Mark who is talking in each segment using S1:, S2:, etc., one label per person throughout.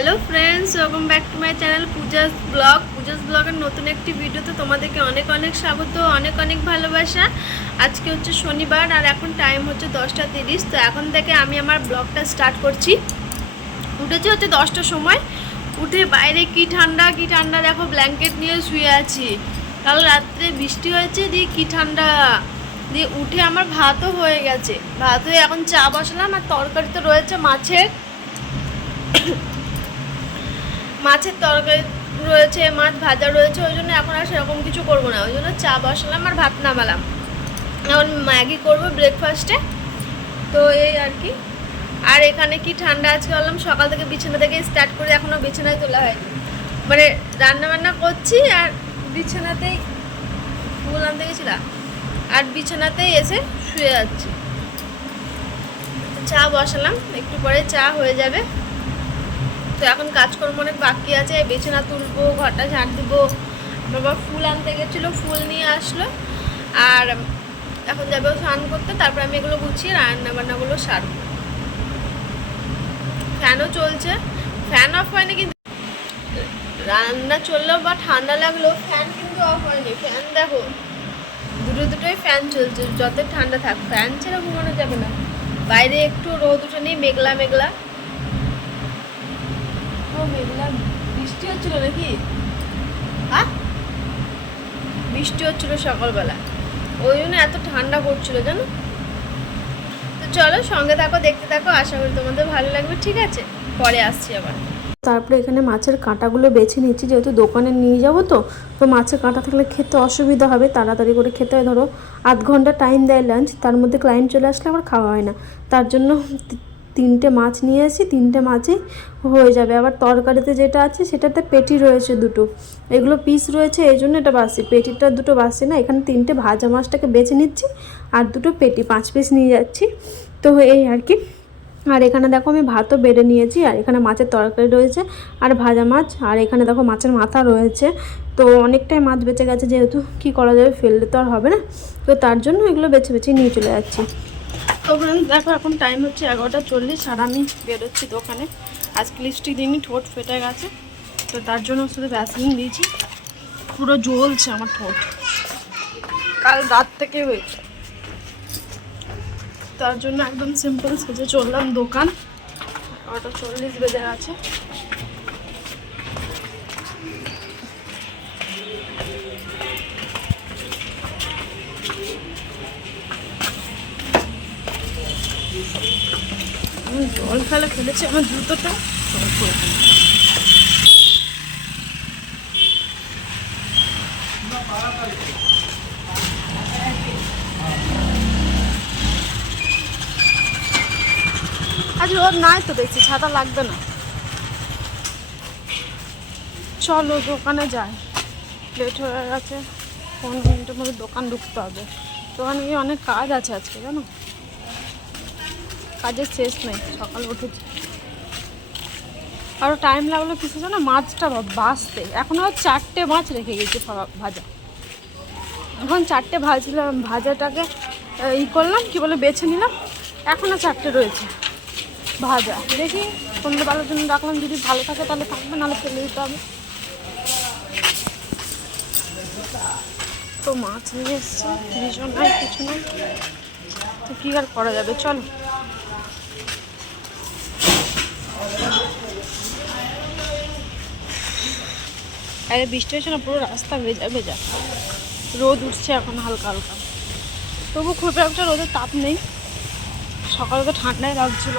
S1: Hello friends welcome back to my channel Puja's blog Puja's ব্লগের নতুন একটি ভিডিওতে তোমাদেরকে অনেক অনেক স্বাগত, অনেক অনেক ভালোবাসা। আজকে হচ্ছে শনিবার আর এখন টাইম হচ্ছে দশটা তিরিশ। তো এখন থেকে আমি আমার ব্লগটা স্টার্ট করছি। উঠেছি হচ্ছে দশটার সময়। উঠে বাইরে কি ঠান্ডা কি ঠান্ডা দেখো ব্ল্যাঙ্কেট নিয়ে শুয়ে আছি। কাল রাত্রে বৃষ্টি হয়েছে, দিয়ে কি ঠান্ডা। দিয়ে উঠে আমার ভাতও হয়ে গেছে। ভাত হয়ে এখন চা বসালাম আর তরকারি তো রয়েছে মাছের। মাছের তরকারি রয়েছে, মাছ ভাজা রয়েছে, ওই জন্য এখন আর সেরকম কিছু করব না। ওই জন্য চা বসালাম আর ভাত নামালাম। এখন ম্যাগি করব ব্রেকফাস্টে তো এই আর কি। আর এখানে কি ঠান্ডা আজকে বললাম, সকাল থেকে বিছানা থেকে স্টার্ট করে এখনও বিছানায় তোলা হয়নি। মানে রান্না বান্না করছি আর বিছানাতেই আনতে গেছিলাম। আর বিছানাতেই এসে শুয়ে যাচ্ছি চা বসালাম, একটু পরে চা হয়ে যাবে। তো এখন কাজকর্ম অনেক বাকি আছে বিছানা তুলবো, ঘরটা ঝাঁট দেবো। বাবা ফুল আনতে গেছিল, ফুল নিয়ে আসলো। আর এখন যাবে স্নান করতে, তারপর আমি এগুলো গুছিয়ে রান্না বান্নাগুলো সারবো। ফ্যানও চলছে, ফ্যান অফ হয়নি কিন্তু রান্না চললেও বা ঠান্ডা লাগলেও ফ্যান কিন্তু অফ হয়নি। ফ্যান দেখো, দুটো দুটোই ফ্যান চলছে যত ঠান্ডা থাক, ফ্যান ছেড়ে ঘুমানো যাবে না। বাইরে একটু রোদ উঠে নেই, মেঘলা মেঘলা। মেঘলা বৃষ্টি হচ্ছিল নাকি? আ বৃষ্টি হচ্ছিল সকালবেলা। ওই জন্য এত ঠান্ডা পড়ছিল জানো? তো চলো সঙ্গে থাকো দেখতে থাকো আশা করি তোমাদের ভালো লাগবে ঠিক আছে? পরে আসছি আবার।
S2: তারপরে এখানে মাছের কাঁটাগুলো বেছে নিচ্ছি যেহেতু দোকানে নিয়ে যাব তো তো মাছের কাঁটা থাকলে খেতে অসুবিধা হবে তাড়াতাড়ি করে খেতে হয়। ধরো আধ ঘণ্টা টাইম দেয় লাঞ্চ তার মধ্যে ক্লায়েন্ট চলে আসলে আবার খাওয়া হয় না। তার জন্য তিনটে মাছ নিয়ে আসি তিনটে মাছই হয়ে যাবে। আবার তরকারিতে যেটা আছে, সেটাতে পেটি রয়েছে দুটো। এগুলো পিস রয়েছে, এই জন্য এটা বাসি। পেটিটা দুটো বাসি না, এখানে তিনটে ভাজা মাছটাকে বেছে নিচ্ছি আর দুটো পেটি, পাঁচ পিস নিয়ে যাচ্ছি। তো এই আর কি। আর এখানে দেখো আমি ভাতও বেড়ে নিয়েছি, আর এখানে মাছের তরকারি রয়েছে আর ভাজা মাছ, আর এখানে দেখো মাছের মাথা রয়েছে। তো অনেকটাই মাছ বেঁচে গেছে, যেহেতু কি করা যাবে, ফেললে তো আর হবে না। তো তার জন্য এগুলো বেছে বেছে নিয়ে চলে যাচ্ছি।
S1: তো ফ্রেন্ডস দেখো, এখন টাইম হচ্ছে এগারোটা চল্লিশ আর আমি বেরোচ্ছি দোকানে। আজকে লিপস্টিক দিনই ঠোঁট ফেটে গেছে। তো তার জন্য শুধু ভ্যাসলিন দিয়েছি। পুরো জ্বলছে আমার ঠোঁট। কাল রাত থেকে হয়েছে। তার জন্য একদম সিম্পল সেজে চললাম দোকান। এগারোটা চল্লিশ বেজে গেছে। আমি জল ফেলে ফেলেছি আমার জুতোটা জল গেল। আজ রোদ নাই তো দেখছি, ছাতা লাগবে না। চলো দোকানে যাই। লেট হয়ে গেছে, পনেরো মিনিটের মধ্যে দোকান ঢুকতে হবে। দোকানে অনেক কাজ আছে আজকে, জানো? কাজের শেষ নেই, সকাল উঠেছি। আরও টাইম লাগল কিছু জানো? মাছটা বাঁচতে। এখন এখনও চারটে মাছ রেখে গেছি ভাজা। এখন চারটে ভাজলাম, ভাজাটাকে ই করলাম, কি বলে, বেছে নিলাম। এখনও চারটে রয়েছে ভাজা। দেখি সন্ধ্যেবেলার জন্য রাখলাম, যদি ভালো থাকে তাহলে থাকবে, নাহলে ফেলে দিতে হবে। তো মাছ নিয়ে এসছে, ভীষণ কিছু নেই তো কী আর করা যাবে? চলো। আরে বৃষ্টি হয়েছে না, পুরো রাস্তা ভেজা ভেজা। রোদ উঠছে এখন হালকা হালকা। তবু খুব একটা রোদের তাপ নেই। সকালে তো ঠান্ডাই লাগছিল।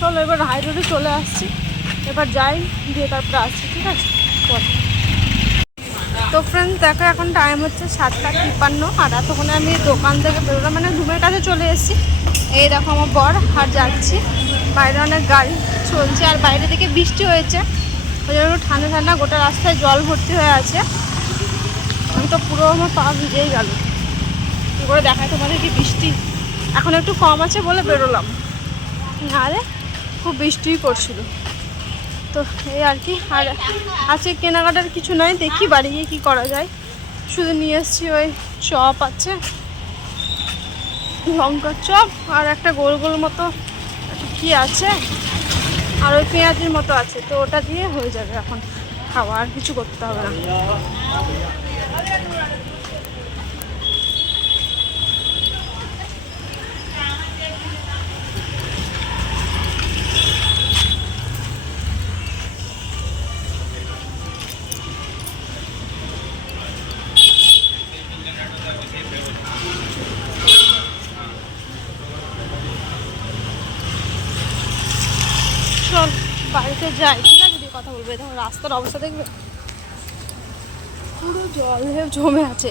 S1: চলো, এবার হাই রোডে চলে আসছি। এবার যাই দিয়ে তারপরে আসছি, ঠিক আছে? তো ফ্রেন্ড দেখো, এখন টাইম হচ্ছে সাতটা তিপ্পান্ন। আর এতক্ষণে আমি দোকান থেকে বেরোলাম। মানে রুমের কাছে চলে এসেছি। এই দেখো আমার বর, আর যাচ্ছি। বাইরে অনেক গাড়ি। চলছে আর বাইরে থেকে বৃষ্টি হয়েছে। ওই জন্য ঠান্ডা ঠান্ডা গোটা রাস্তায় জল ভর্তি হয়ে আছে। আমি তো পুরো আমার পা ভিজেই গেল। কী করে দেখায় তোমাদের কি বৃষ্টি? এখন একটু কম আছে বলে বেরোলাম। আরে খুব বৃষ্টিই পড়ছিল। তো এই আর কি, আর আজকে কেনাকাটার কিছু নয় দেখি বাড়ি গিয়ে কী করা যায়। শুধু নিয়ে এসেছি ওই চপ আছে। লঙ্কার চপ আর একটা গোল গোল মতো কি আছে। আর ওই পেঁয়াজের মতো আছে, তো ওটা দিয়ে হয়ে যাবে এখন খাওয়া, আর কিছু করতে হবে না। বাড়িতে যাই, ঠিক আছে যদি কথা বলবে। দেখো রাস্তার অবস্থা দেখবে। পুরো জল জমে আছে।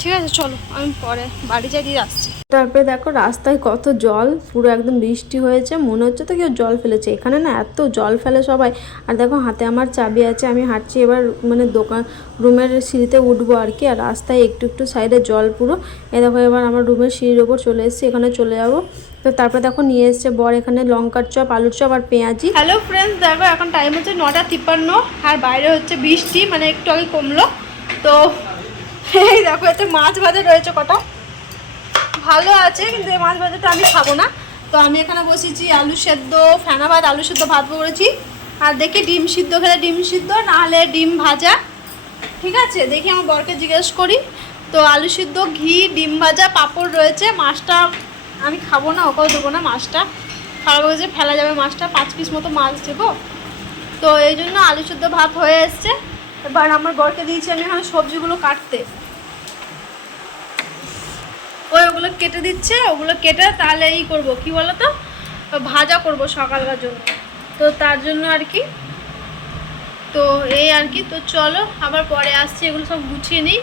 S1: ঠিক আছে চলো আমি পরে বাড়ি যাই দিয়ে আসছি। তারপরে দেখো রাস্তায় কত জল পুরো একদম বৃষ্টি হয়েছে মনে হচ্ছে তো কেউ জল ফেলেছে। এখানে না এত জল ফেলে সবাই। আর দেখো হাতে আমার চাবি আছে আমি হাঁটছি এবার মানে দোকান রুমের সিঁড়িতে উঠবো আর কি আর রাস্তায় একটু একটু সাইডে জল পুরো। এ দেখো এবার আমার রুমের সিঁড়ির ওপর চলে এসেছি এখানে চলে যাব। তো তারপরে দেখো নিয়ে এসছে বর এখানে লঙ্কার চপ আলুর চপ আর পেঁয়াজি। হ্যালো ফ্রেন্ডস দেখো এখন টাইম হচ্ছে নটা তিপ্পান্ন আর বাইরে হচ্ছে বৃষ্টি মানে একটু আগে কমলো। তো এই দেখো, এতে মাছ ভাজা রয়েছে কটা। ভালো আছে, কিন্তু এই মাছ ভাজাটা আমি খাব না। তো আমি এখানে বসেছি আলু সেদ্ধ, ফেনা ভাত, আলু সেদ্ধ ভাত করেছি। আর দেখি ডিম সিদ্ধ, খেলে ডিম সিদ্ধ, না হলে ডিম ভাজা। ঠিক আছে? দেখি আমার বরকে জিজ্ঞেস করি। তো আলু সিদ্ধ, ঘি, ডিম ভাজা, পাঁপড় রয়েছে। মাছটা আমি খাব না, ওকেও দেবো না মাছটা। খারাপ হয়েছে, ফেলা যাবে মাছটা। পাঁচ পিস মতো মাছ দেবো। তো এই জন্য আলু সিদ্ধ ভাত হয়ে এসছে। এবার আমার বরকে দিয়েছি আমি এখানে সবজিগুলো কাটতে। ওই ওগুলো কেটে দিচ্ছে, ওগুলো কেটে তাহলে এই করব, কি বলো তো ভাজা করব সকালকার জন্য। তো তার জন্য আর কি। তো এই আর কি, তো চলো আবার পরে আসছি, এগুলো সব গুছিয়ে নিই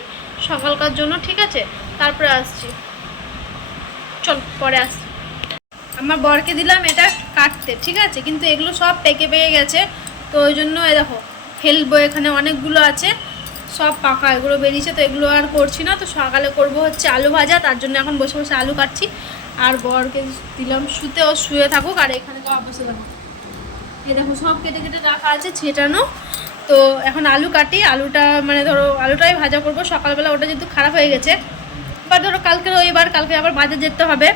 S1: সকালকার জন্য, ঠিক আছে? তারপরে আসছি। চল, পরে আসছি। আমার বরকে দিলাম এটা কাটতে, ঠিক আছে? কিন্তু এগুলো সব পেকে পেকে গেছে, তো ওই জন্য এই দেখো। ফেলব এখানে অনেকগুলো আছে। সব পাকা, এগুলো বেরিয়েছে, তো এগুলো আর করছি না। তো সকালে করব হচ্ছে আলু ভাজা, তার জন্য এখন বসে বসে আলু কাটছি। আর বরকে দিলাম শুতে, ও শুয়ে থাকুক, আর এখানে তো বসে দেখো এই দেখো, সব কেটে কেটে রাখা আছে ছেটানো। তো এখন আলু কাটি, আলুটা মানে ধরো, আলুটাই ভাজা করব। সকালবেলা ওটা যেহেতু খারাপ হয়ে গেছে, বা ধরো কালকে রবিবার কালকে আবার বাজার যেতে হবে।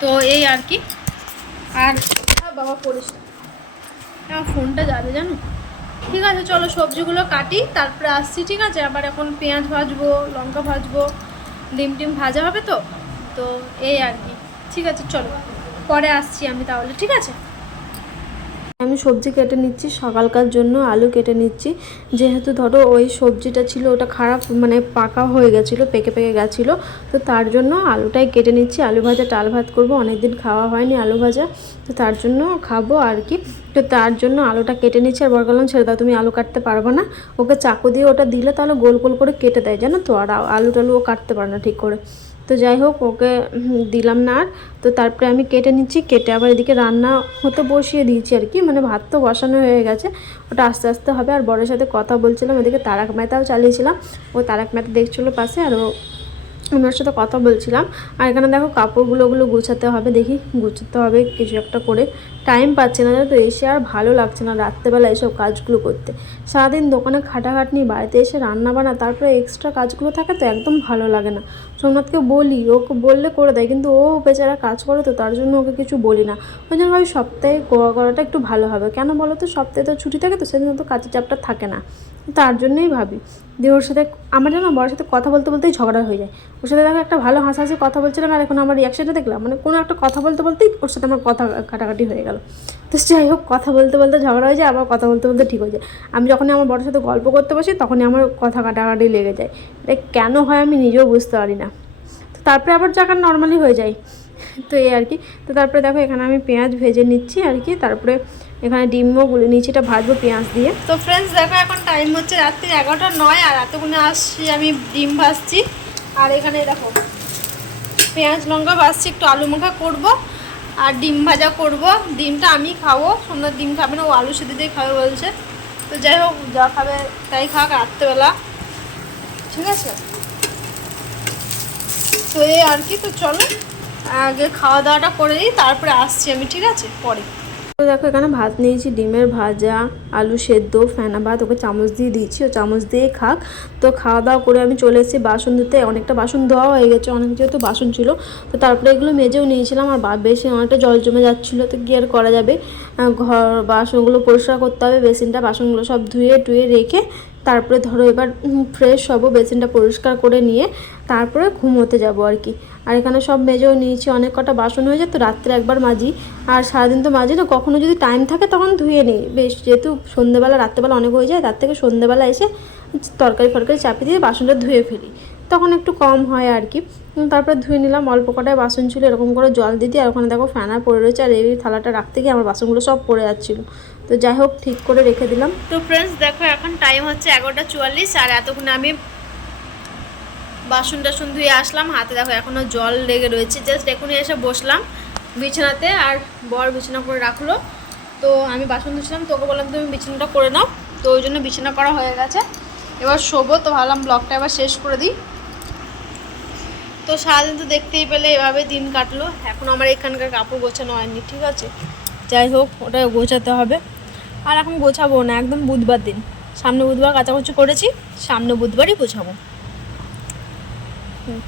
S1: তো এই আর কি। আর, বাবা না। আমার ফোনটা যাবে জানো? ঠিক আছে, চলো সবজিগুলো কাটি, তারপরে আসছি, ঠিক আছে? আবার এখন পেঁয়াজ ভাজবো, লঙ্কা ভাজবো, ডিম টিম ভাজা হবে তো? তো এই আর কি। ঠিক আছে, চলো। পরে আসছি আমি তাহলে, ঠিক আছে? আমি সবজি কেটে নিচ্ছি, সকালকার জন্য আলু কেটে নিচ্ছি। যেহেতু ধরো ওই সবজিটা ছিল, ওটা খারাপ মানে পাকা হয়ে গেছিল, পেকে পেকে গেছিল, তো তার জন্য আলুটাই কেটে নিচ্ছি। আলু ভাজা, ডাল ভাত করব, অনেকদিন খাওয়া হয়নি আলু ভাজা, তো তার জন্য খাব আর কি। তো তার জন্য আলুটা কেটে নিচ্ছি, আর বর গেলাম ছেড়ে দাও, তুমি আলু কাটতে পারবে না। ওকে চাকু দিয়ে ওটা দিলে তাহলে গোল গোল করে কেটে দেয়, জানো তো? আর আলু টালু ও কাটতে পারে না ঠিক করে। তো যাই হোক, ওকে দিলাম না আর। তো তারপরে আমি কেটে নিচ্ছি, কেটে আবার এদিকে রান্না হতে বসিয়ে দিয়েছি আর কি। মানে ভাত তো বসানো হয়ে গেছে, ওটা আস্তে আস্তে হবে। আর বরের সাথে কথা বলছিলাম, এদিকে তারাক মেহতাও চালিয়েছিলাম। ও তারাক মেহতা দেখছিলো পাশে, আর ও ওনার সাথে কথা বলছিলাম। আর এখানে দেখো কাপড়গুলো ওগুলো গুছাতে হবে, দেখি গুছাতে হবে কিছু একটা করে। টাইম পাচ্ছে না তো, এসে আর ভালো লাগছে না রাত্রেবেলা এসব কাজগুলো করতে। সারাদিন দোকানে খাটাখাটনি, বাড়িতে এসে রান্না বান্না, তারপরে এক্সট্রা কাজগুলো থাকে তো একদম ভালো লাগে না। সোমনাথকে বলি, ওকে বললে করে দেয়, কিন্তু ও বেচারা কাজ করে তো তার জন্য ওকে কিছু বলি না। ওই জন্য ভাবি সপ্তাহে গোয়া করাটা একটু ভালো হবে। কেন বলো তো, সপ্তাহে তো ছুটি থাকে তো, সেদিন তো কাজের চাপটা থাকে না। তার জন্যই ভাবি। দিয়ে ওর সাথে আমার যেন বড়ের সাথে কথা বলতে বলতেই ঝগড়া হয়ে যায়। ওর সাথে দেখো একটা ভালো হাসাহাসি কথা বলছিলাম আর এখন আমার রিয়াকশনটা দেখলাম মানে কোনো একটা কথা বলতে বলতেই ওর সাথে আমার কথা কাটাকাটি হয়ে গেল। তো যাই হোক, কথা বলতে বলতে ঝগড়া হয়ে যায়, আবার কথা বলতে বলতে ঠিক হয়ে যায়। আমি যখনই আমার বড়ের সাথে গল্প করতে বসি, তখনই আমার কথা কাটাকাটি লেগে যায়। এটা কেন হয় আমি নিজেও বুঝতে পারি না। তো তারপরে আবার যাকার নর্মালি হয়ে যায়, তো এই আর কি। তো তারপরে দেখো এখানে আমি পেঁয়াজ ভেজে নিচ্ছি আর কি, তারপরে এখানে ডিমও গুলে নিচ্ছি এটা ভাজবো পেঁয়াজ দিয়ে। তো ফ্রেন্ডস দেখো এখন টাইম হচ্ছে রাত্রি এগারোটা নয়, আর এতক্ষণে আসছি আমি ডিম ভাজছি। আর এখানে দেখো, পেঁয়াজ, লঙ্কা ভাজছি, একটু আলু মাখা করব, আর ডিম ভাজা করব। ডিমটা আমি খাব, সন্ধ্যার ডিম খাবে না, ও আলু সেদ্ধ দিয়ে খাবে বলছে। তো যাই হোক, যা খাবে তাই খাক, রাত্রেবেলা। ঠিক আছে? তো এই আর কি, তো চলো, আগে খাওয়া দাওয়াটা করে দিই, তারপরে আসছি আমি, ঠিক আছে? পরে।
S3: তো দেখো, এখানে ভাত নিয়েছি, ডিমের ভাজা, আলু সেদ্ধ, ফেনা ভাত, ওকে চামচ দিয়ে দিয়েছি, ও চামচ দিয়ে খাক। তো খাওয়া দাওয়া করে আমি চলে এসেছি বাসন ধুতে, অনেকটা বাসন ধোয়া হয়ে গেছে, অনেক যেহেতু বাসন ছিল। তো তারপরে এগুলো মেজেও নিয়েছিলাম, আর বেশি অনেকটা জল জমে যাচ্ছিল, তো কি আর করা যাবে? ঘর, বাসনগুলো পরিষ্কার করতে হবে, বেসিনটা, বাসনগুলো সব ধুয়ে টুয়ে রেখে তারপরে ধরো এবার ফ্রেশ হব, বেসিনটা পরিষ্কার করে নিয়ে, তারপরে ঘুমোতে যাব আর কি। আর এখানে সব মেজেও নিয়েছি, অনেক কটা বাসন হয়ে যায় তো রাত্রে একবার মাজি। আর সারাদিন তো মাজি না, কখনো যদি টাইম থাকে তখন ধুয়ে নিই। বেশ, যেহেতু সন্ধ্যেবেলা রাত্রেবেলা অনেক হয়ে যায়, তার থেকে সন্ধ্যেবেলা এসে তরকারি ফরকারি চাপিয়ে দিয়ে বাসনটা ধুয়ে ফেলি। তখন একটু কম হয় আর কি। তারপরে ধুয়ে নিলাম, অল্প কটায় বাসন ছিল, এরকম করে জল দিতে আর ওখানে দেখো ফ্যানা পড়ে রয়েছে, আর এই থালাটা রাখতে গিয়ে আমার বাসনগুলো সব পড়ে যাচ্ছিল। তো যাই হোক, ঠিক করে রেখে দিলাম।
S1: তো ফ্রেন্ডস দেখো এখন টাইম হচ্ছে এগারোটা চুয়াল্লিশ, আর এতক্ষণ আমি বাসন টাসন ধুয়ে আসলাম। হাতে দেখো এখনও জল লেগে রয়েছে। জাস্ট এখনই এসে বসলাম বিছানাতে আর বর বিছানা করে রাখল। তো আমি বাসন ধুছিলাম তোকে বললাম তুমি বিছানাটা করে নাও। তো ওই জন্য বিছানা করা হয়ে গেছে। এবার শোবো, তো ভাবলাম ব্লগটা এবার শেষ করে দিই। তো সারাদিন তো দেখতেই পেলে এভাবে দিন কাটলো। এখন আমার এখানকার কাপড় গোছানো হয়নি, ঠিক আছে? যাই হোক ওটা গোছাতে হবে। আর এখন গোছাবো না, একদম বুধবার দিন। সামনে বুধবার কাচাকুচি করেছি, সামনে বুধবারই গোছাবো।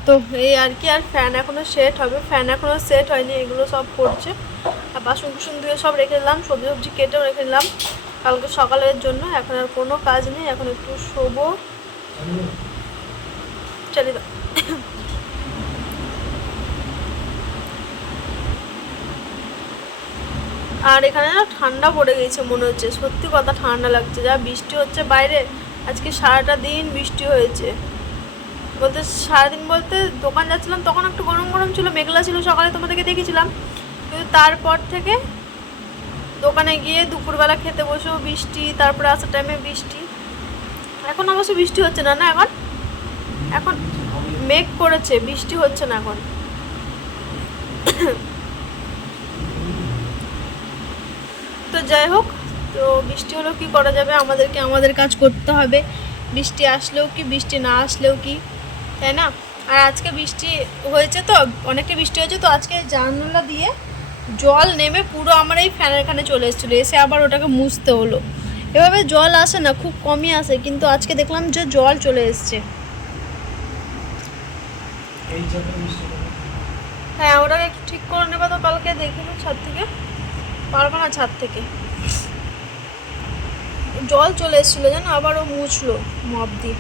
S1: তো এই আর কি, আর ফ্যান এখনও সেট হবে। ফ্যান এখনও সেট হয়নি, এগুলো সব করছে আর বাসন কুসন ধুয়ে সব রেখে দিলাম, সবজি সবজি কেটেও রেখে দিলাম। কালকে সকালের জন্য, এখন আর কোনো কাজ নেই, এখন একটু শোবো। চলে আর এখানে না ঠান্ডা পড়ে গেছে মনে হচ্ছে, সত্যি কথা ঠান্ডা লাগছে, যা বৃষ্টি হচ্ছে বাইরে, আজকে সারাটা দিন বৃষ্টি হয়েছে। বলতে সারাদিন বলতে দোকান যাচ্ছিলাম, তখন একটু গরম গরম ছিল, মেঘলা ছিল, সকালে তোমাদেরকে দেখেছিলাম। কিন্তু তারপর থেকে দোকানে গিয়ে দুপুরবেলা খেতে বসেও বৃষ্টি, তারপরে আসার টাইমে বৃষ্টি। এখন অবশ্য বৃষ্টি হচ্ছে না না এখন? এখন মেঘ করেছে, বৃষ্টি হচ্ছে না এখন। তো যাই হোক, তো বৃষ্টি হলেও কি করা যাবে? আমাদেরকে আমাদের কাজ করতে হবে। বৃষ্টি আসলেও কি, বৃষ্টি না আসলেও কি? তাই না? আর আজকে বৃষ্টি হয়েছে তো অনেকটা বৃষ্টি হয়েছে তো আজকে জানলা দিয়ে জল নেমে পুরো আমার এই ফ্যানের এখানে চলে এসেছিল এসে আবার ওটাকে মুছতে হলো। এভাবে জল আসে না খুব কমই আসে কিন্তু আজকে দেখলাম যে জল চলে এসছে। হ্যাঁ ওটাকে একটু ঠিক করে নেবে তো কালকে দেখে নেব ছাদ থেকে। পারব না ছাদ থেকে। জল চলে এসেছিল জানো আবারও মুছলো মপ দিয়ে।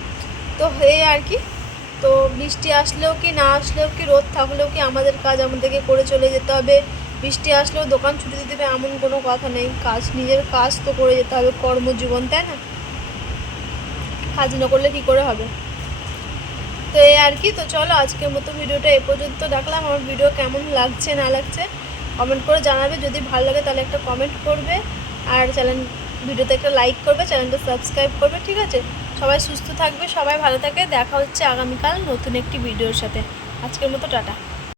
S1: তো এই আর কি তো বৃষ্টি আসলেও কি, না আসলেও কি, রোদ থাকলেও কি আমাদের কাজ আমাদেরকে করে চলে যেতে হবে? বৃষ্টি আসলেও দোকান ছুটি দিতে হবে এমন কোনো কথা নেই। কাজ, নিজের কাজ তো করে যেতে হবে, কর্মজীবন, তাই না? কাজ না করলে কি করে হবে? তো এই আর কি, তো চলো আজকের মতো ভিডিওটা এ পর্যন্ত রাখলাম। আমার ভিডিও কেমন লাগছে, না লাগছে কমেন্ট করে জানাবে। যদি ভালো লাগে তাহলে একটা কমেন্ট করবে। আর চ্যানেল ভিডিওতে একটা লাইক করবে চ্যানেলটা সাবস্ক্রাইব করবে, ঠিক আছে? সবাই সুস্থ থাকবে, সবাই ভালো থাকে। দেখা হচ্ছে আগামীকাল নতুন একটি ভিডিওর সাথে। আজকের মতো টাটা।